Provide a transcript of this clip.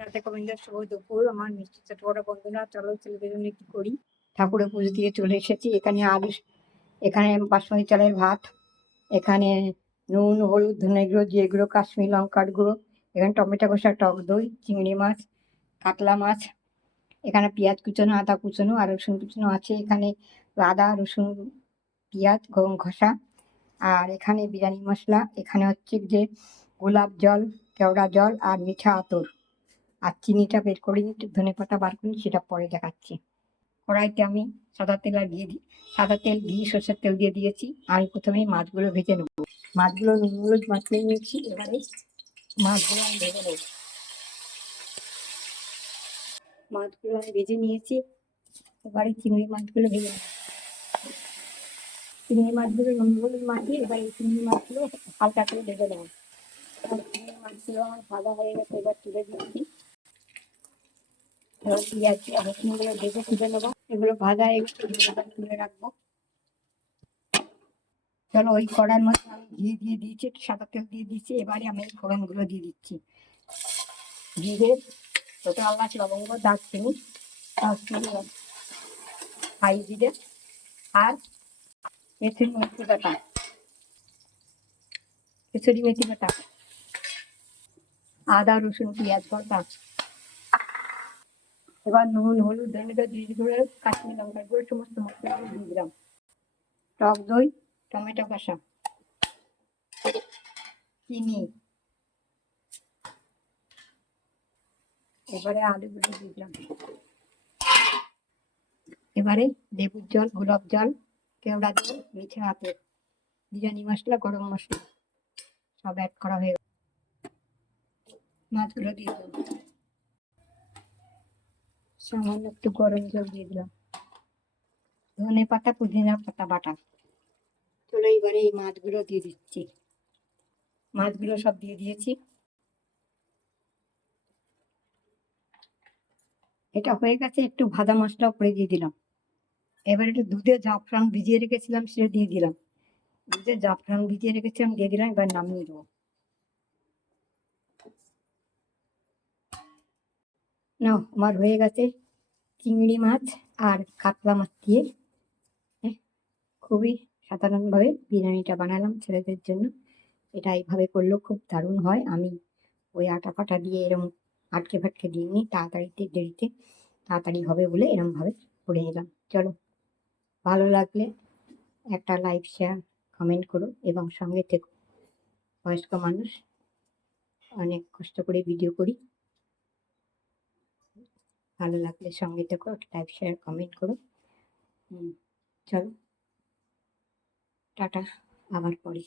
রাতে গোবিন্দের শুভ দুপুর। আমার মিষ্টি ছোটবড় বন্ধুরা, চলো ছেলেদের জন্য কি করি। ঠাকুরের পুজো দিয়ে চলে এসেছি। এখানে আলু, এখানে বাসমতি চালের ভাত, এখানে নুন, হলুদ, ধনে গুঁড়ো, জিরে গুঁড়ো, কাশ্মীর লঙ্কার গুঁড়ো, এখানে টমেটো কষা, টক দই, চিংড়ি মাছ, কাতলা মাছ, এখানে পেঁয়াজ কুচোনো, আদা কুচোনো আর রসুন কুচোনো আছে। এখানে আদা রসুন পেঁয়াজ ঘষা, আর এখানে বিরিয়ানি মশলা, এখানে হচ্ছে যে গোলাপ জল, কেওড়া জল আর মিঠা আতর, আর চিনিটা বের করে নিই, ধনে পাতা বার করি, সেটা পরে দেখাচ্ছি। কড়াইতে আমি সাদা তেল আর সাদা তেল ঘি সর্ষের তেল দিয়ে দিয়েছি। আমি প্রথমেই মাছগুলো ভেজে নেব। মাছগুলো নুন হলুদ মাখিয়ে নিয়েছি। এবারে মাছগুলো আমি ভেজে নেব। মাছগুলো আমি ভেজে নিয়েছি। এবারে চিংড়ি মাছগুলো ভেজে নেব। চিংড়ি মাছগুলো নুন হলুদ মাখিয়ে এবার এই চিংড়ি মাছগুলো হালকা করে ভেজে নেব। চিংড়ি মাছগুলো আমার ভাজা হয়ে গেছে, এবার তুলে দিচ্ছি। এবার পেঁয়াজ রসুনগুলো ভেজে তুলে নেবো। এগুলো ভাজা একটু তুলে রাখবো। চলো, ওই কড়ার মধ্যে আমি ঘি দিয়ে দিয়েছি, সাদা তেল দিয়ে দিচ্ছি। এবারে আমি এই ফোড়নগুলো দিয়ে দিচ্ছি। জিরে, ছোটো এলাচ, লবঙ্গ, দারচিনি, হাই জিরে আর মেথি বাটা, কেসরি মেথি বাটা, আদা রসুন পেঁয়াজ বাটা। এবার নুন হলুদ ধনে জিরে গুঁড়ো, কাশ্মীর লঙ্কার গুঁড়ো, সমস্ত মশলাগুলো দিয়ে দিলাম। টক দই, টমেটো কষা, চিনি, এবারে আলুগুলো দিয়ে দিলাম। এবারে লেবুর জল, গোলাপ জল, কেওড়া জল, মিঠা আতর, বিরিয়ানি মশলা, গরম মশলা সব অ্যাড করা হয়ে গেল। মাছগুলো দিয়ে দিলাম। সামান্য একটু গরম জল দিয়ে দিলাম। ধনে পাতা, পুদিনা পাতা বাটা। চলো, এবারে এই মাছগুলো দিয়ে দিচ্ছি। মাছগুলো সব দিয়ে দিয়েছি। এটা হয়ে গেছে। একটু ভাজা মশলা উপরে দিয়ে দিলাম। এবার একটু দুধে জাফরান ভিজিয়ে রেখেছিলাম, সেটা দিয়ে দিলাম। দুধে জাফরান ভিজিয়ে রেখেছিলাম, দিয়ে দিলাম। এবার নামিয়ে দেবো। না, আমার হয়ে গেছে চিংড়ি মাছ আর কাতলা মাছ দিয়ে খুবই সাধারণভাবে বিরিয়ানিটা বানালাম ছেলেদের জন্য। এটা এইভাবে করলেও খুব দারুণ হয়। আমি ওই আটা ফাটা দিয়ে এরকম আটকে ফাটকে দিইনি, দেরিতে তাড়াতাড়ি হবে বলে এরকমভাবে করে নিলাম। চলো, ভালো লাগলে একটা লাইক, শেয়ার, কমেন্ট করো এবং সঙ্গে থেকো। বয়স্ক মানুষ, অনেক কষ্ট করে ভিডিও করি। ভালো লাগলে সঙ্গে থেকো, লাইক শেয়ার কমেন্ট করো। চলো, টাটা, আবার পরে।